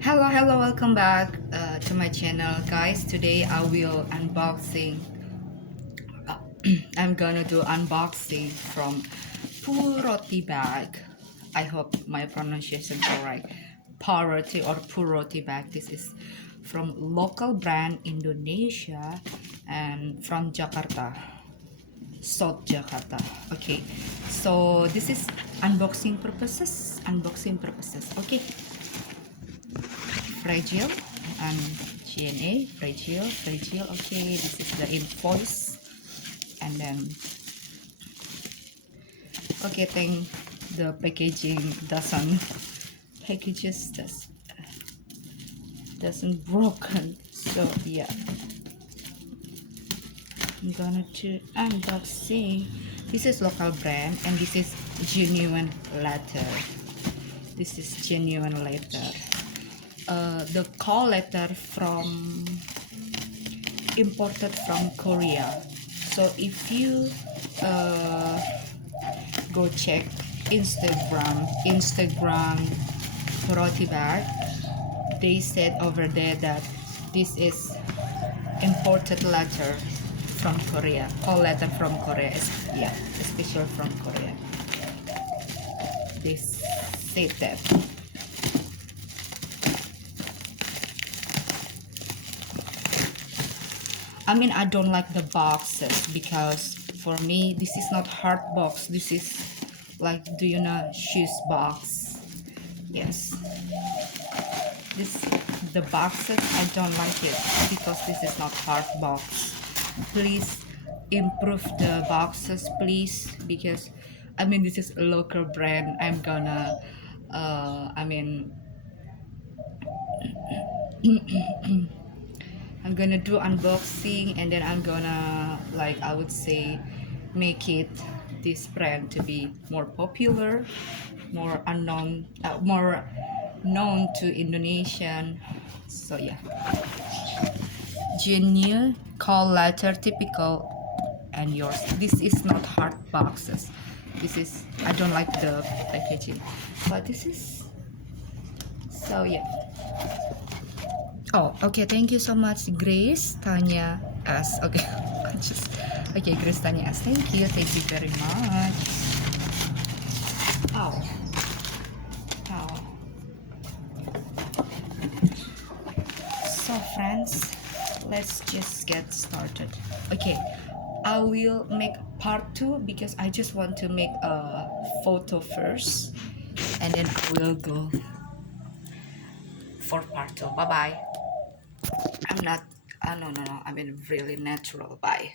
Hello, welcome back to my channel, guys. Today I will unboxing. uh, I'm gonna do unboxing from Purotti bag. I hope my pronunciation correct. Purotti or Purotti bag. This is from local brand Indonesia and from Jakarta, South Jakarta. Okay, so this is unboxing purposes. Okay, fragile and GNA, fragile. Okay, this is the invoice, and then okay, thank the packaging doesn't packages doesn't broken. So yeah, I'm gonna do unboxing. This is local brand and this is genuine letter. This is genuine letter. The call letter from imported from Korea. So if you go check Instagram Purotti bag, they said over there that this is imported letter from Korea, call letter from Korea. Yeah, especially from Korea. They said that. I mean, I don't like the boxes because for me, this is not hard box. This is like, do you know, shoes box? Yes. This, the boxes, I don't like it because this is not hard box. Please improve the boxes, please, because I mean, this is a local brand. I'm gonna, I mean, I'm gonna do unboxing and then I'm gonna, like, I would say, make it this brand to be more popular, more unknown, more known to Indonesian. So yeah, genuine call letter typical and yours. This is not hard boxes. This is, I don't like the packaging, but this is, so yeah. Oh, okay. Thank you so much, Grace Tanya S. Okay, okay, Grace Tanya S. Thank you very much. Oh, oh. So, friends, let's just get started. Okay, I will make part 2 because I just want to make a photo first, and then I will go for part 2. Bye bye. I'm not, no, I mean really natural. Bye.